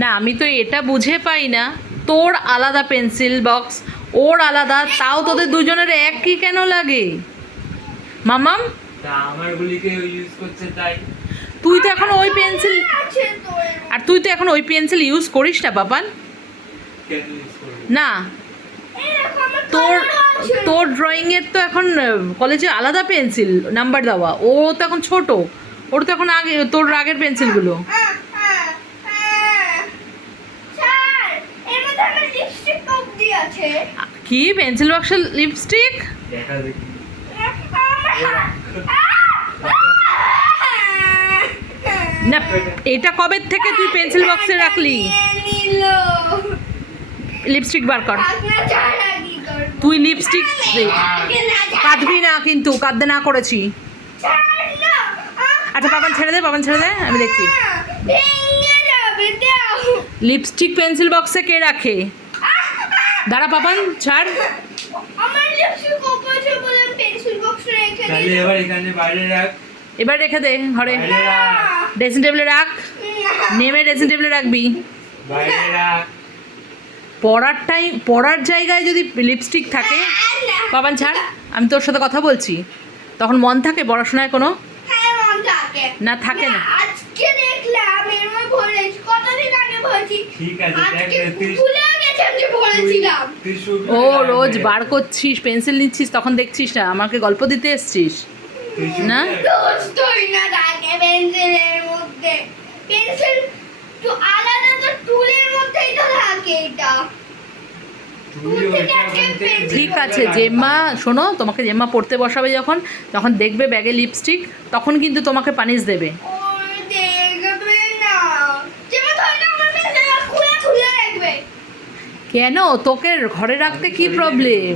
না আমি তো এটা বুঝে পাই না, তোর আলাদা পেন্সিল বক্স, ওর আলাদা, তাও তোদের দুজনের একই কেন লাগে মামাম? তা আমারগুলিকে ইউজ করছে তাই। তুই তো এখন ওই পেন্সিল, আছে তো আর তুই তো এখন ওই পেন্সিল ইউজ করিস না বাবান। কেন ইউজ করবো? না এরকম আমার তোর কালারও আছে। তোর ড্রয়িংয়ের তো এখন কলেজে আলাদা পেন্সিল নাম্বার দেওয়া, ও তো এখন ছোট, ওর তো এখন আগে তোর আগের পেন্সিলগুলো। স্যার এর মধ্যে আমার লিপস্টিক অব্দি আছে। কি পেন্সিল বক্সে লিপস্টিক? দেখা দেখি। না এটা কবে থেকে তুই পেন্সিল বক্সে রাখলি? লিপস্টিক বার কর। তুই লিপস্টিক কাঁদবি না, কিন্তু কাঁদতে না করেছি। আচ্ছা বাবান ছেড়ে দে, বাবান ছেড়ে দে, আমি দেখছি। লিপস্টিক পেন্সিল বক্সে কে রাখে? দাঁড়া বাবান ছাড়। তাহলে এবার এখানে বাইরে রাখ। এবার রেখে দে ঘরে, বাইরে রাখ। ড্রেসিং টেবিলে রাখ, নেমে ড্রেসিং টেবিলে রাখবি। বাইরে রাখ। পড়ার জায়গায় যদি লিপস্টিক থাকে, বাবান ছাড়, আমি তোর সাথে কথা বলছি, তখন মন থাকে পড়াশোনায় কোনো? না থাকে না। আজকে দেখলাম এর মধ্যে ভরেছি, কতদিন আগে ভরেছি। ঠিক আছে, আজকে দেখ তুই ভুলে গেছি আমি যে ভরেছিলাম। তুই শুবি ও না, রোজ বাইরে। বার করছিস, পেন্সিল নিচ্ছিস, তখন দেখছিস না, আমাকে গল্প দিতে এসছিস তুই শুবি না? রোজ তুই না থাকে পেন্সিলের মধ্যে, পেন্সিল তো আলাদা, তো টুলের মধ্যেই তো থাকে এটা। তুই ওইটা ওখান থেকে ঠিক বের আছে করে জেম্মা, শোনো, তোমাকে জেম্মা পড়তে বসাবে যখন, তখন দেখবে ব্যাগে লিপস্টিক, তখন কিন্তু তোমাকে পানিশ দেবে। ওই দেখবে না, যেমন ধরে না আমার পেন্সিল খুলে খুলে রাখবে। কেন তোকে ঘরে রাখতে কি প্রবলেম?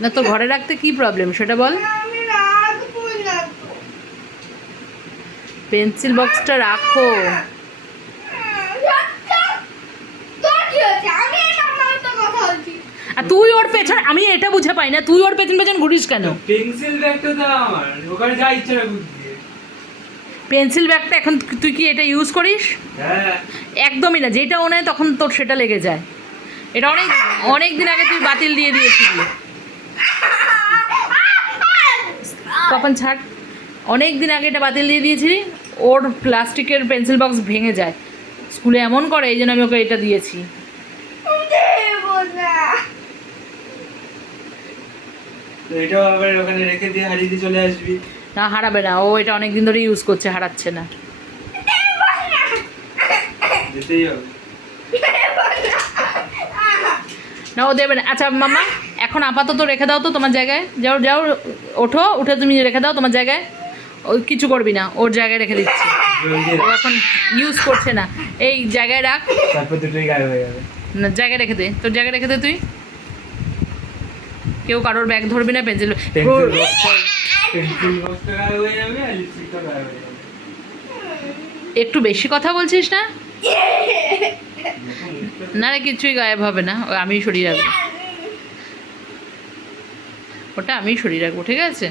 না তোর ঘরে রাখতে কি প্রবলেম সেটা বল। আমি রাখবো না তো। পেন্সিল বক্সটা রাখো। তোর কি হয়েছে? আমি এই মামার তো কথা বলছি। আর তুই ওর পেছন, আমি এটা বুঝে পাই না, তুই ওর পেছন পেছন ঘুরিস কেন? পেন্সিল ব্যাগটা দাও আমার, ওখানে যা ইচ্ছা রাখ দিয়ে। পেন্সিল ব্যাগটা এখন তুই কি এটা ইউজ করিস? হ্যাঁ, একদমই না, যেটা ও নেয় তখন তোর সেটা লেগে যায়। এটা অনেক দিন আগে তুই বাতিল দিয়ে দিয়েছিলি। তখন ছাড়, অনেক দিন আগে এটা বাতিল দিয়ে দিয়েছিলি। ওর প্লাস্টিকের পেন্সিল বক্স ভেঙে যায়, স্কুলে এমন করে, এই জন্য আমি ওকে এটা দিয়েছি। দেবো না। তো এটাও আবার ওখানে রেখে দিয়ে হারিয়ে দিয়ে চলে আসবি। না হারাবে না, ও এটা অনেক দিন ধরে ইউজ করছে, হারাচ্ছে না। দেবো না। যেতেই হবে। দেবো না। না ও দেবে না। আচ্ছা মামা, এখন আপাতত রেখে দাও তো তোমার জায়গায়, যাও যাও, ওঠো, উঠে তুমি রেখে দাও তোমার জায়গায়। ওই কিছু করবি না, ওর জায়গায় রেখে দিচ্ছি। জলদি ও রাখ। এখন ইউজ করছে না, এই জায়গায় রাখ। তারপর দুটোই গায়েব হয়ে যাবে। না জায়গায় রেখে দে, তোর জায়গায় রেখে দে তুই। কেউ কারোর ব্যাগ ধরবি না, পেন্সিল। পেন্সিল বক্সটা গায়েব হয়ে যাবে আর লিপস্টিকটা গায়েব হয়ে যাবে। একটু বেশি কথা বলছিস না? না রে, কিছুই গায়েব হবে না, ও আমিই সরিয়ে রাখবো, ওটা আমিই সরিয়ে রাখবো, ঠিক আছে?